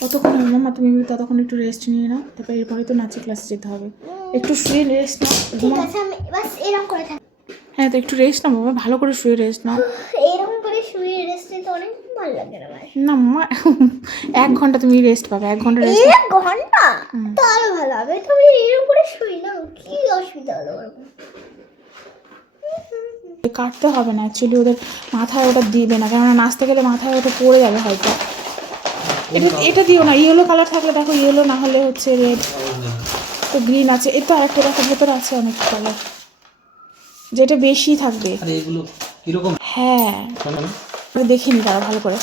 কতক্ষণ হবে মামা? তুমি ততক্ষণ একটু রেস্ট নিয়ে নাও, তারপর এরপরে তো নাচের ক্লাসে যেতে হবে। একটু শুয়ে রেস্ট নাও। ঠিক আছে, আমি বাস এরকম করে থাকি। হ্যাঁ, তো একটু রেস্ট নাও বাবা, ভালো করে শুয়ে রেস্ট নাও। এরকম করে শুয়ে রেস্ট নিতে অনেক ভালো লাগে না আমার। না মামা, 1 ঘন্টা তুমি রেস্ট পাবে, 1 ঘন্টা রেস্ট। 1 ঘন্টা তো আরো ভালো হবে। তুমি এরকম করে শুই না, কি অসুবিধা হলো ওর? কাটতে হবে না অ্যাকচুয়ালি, ওদের মাথায় ওটা দিবে না, কেননা নাচতে গেলে মাথায় ওটা পড়ে যাবে হয়তো। এটা দিও না, ইয়েলো কালার থাকলে দেখো, ইয়েলো না হলে হচ্ছে রেড, তো গ্রিন আছে, এর তো আরেকটা দেখো ভেতরে আছে অনেক কালার, যেটা বেশি থাকবে। এগুলো কিরকম? হ্যাঁ, দেখিনি তারা ভালো করে।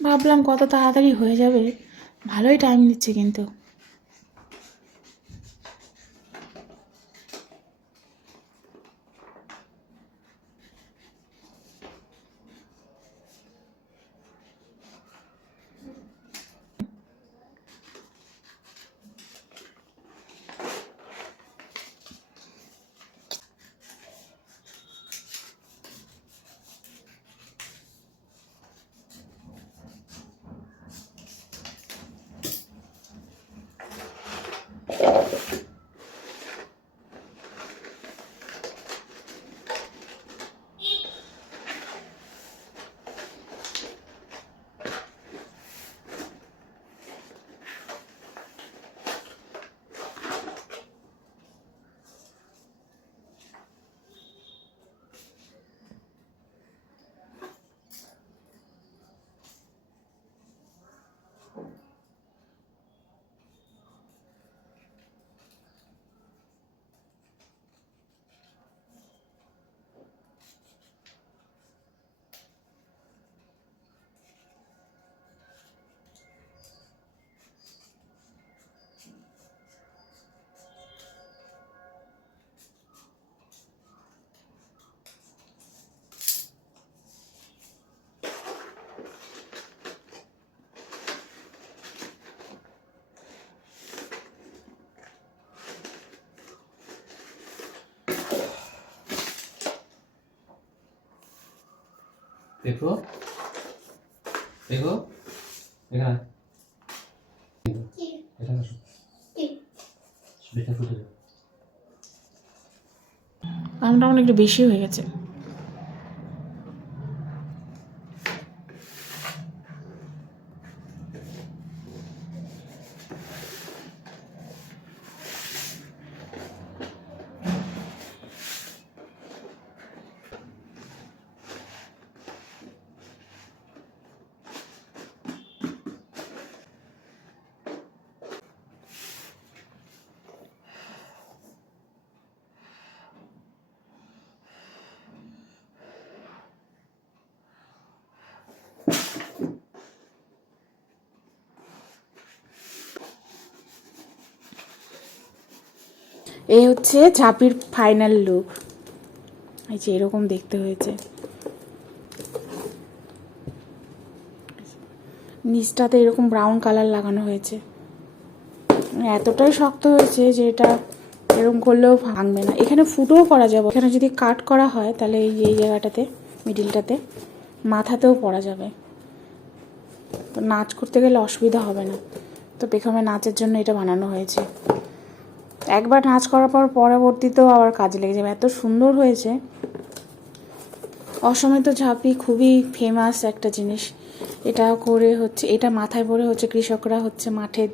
ভাবলাম কত তাড়াতাড়ি হয়ে যাবে, ভালোই টাইম নিচ্ছে কিন্তু। দেখো দেখো এখানে এখানে দেখে ফুটে যাবে। আমটা একটু বেশি হয়ে গেছে। এই হচ্ছে ঝাঁপির ফাইনাল লুক। এই যে এরকম দেখতে হয়েছে। নিচটাতে এরকম ব্রাউন কালার লাগানো হয়েছে, এতটাই শক্ত হয়েছে যে এটা এরকম করলেও ভাঙবে না। এখানে ফুটোও করা যাবে, এখানে যদি কাট করা হয় তাহলে এই জায়গাটাতে মিডিলটাতে মাথাতেও পরা যাবে, তো নাচ করতে গেলে অসুবিধা হবে না। তো পেখমে নাচের জন্য এটা বানানো হয়েছে। একবার নাচ করার পর পরবর্তীতেও আবার কাজে লেগে যাবে, এত সুন্দর হয়েছে। অসময় তো ঝাঁপি খুবই ফেমাস একটা জিনিস। এটা করে হচ্ছে, এটা মাথায় পরে হচ্ছে কৃষকরা হচ্ছে মাঠে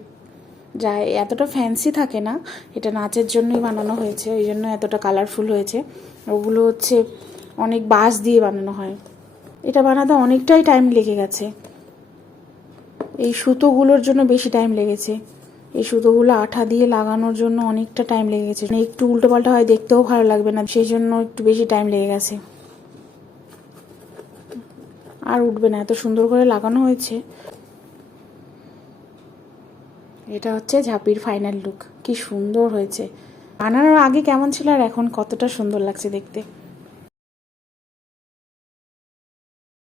যায়, এতটা ফ্যান্সি থাকে না, এটা নাচের জন্যই বানানো হয়েছে, ওই জন্য এতটা কালারফুল হয়েছে। ওগুলো হচ্ছে অনেক বাঁশ দিয়ে বানানো হয়। এটা বানাতে অনেকটাই টাইম লেগে গেছে, এই সুতোগুলোর জন্য বেশি টাইম লেগেছে। এই সুতোগুলো আঠা দিয়ে লাগানোর জন্য অনেকটা টাইম লেগে গেছে, মানে একটু উল্টোপাল্টা হয় দেখতেও ভালো লাগবে না, সেই জন্য একটু বেশি টাইম লেগে গেছে। আর উঠবে না, এত সুন্দর করে লাগানো হয়েছে। এটা হচ্ছে ঝাঁপির ফাইনাল লুক, কি সুন্দর হয়েছে। বানানোর আগে কেমন ছিল আর এখন কতটা সুন্দর লাগছে দেখতে।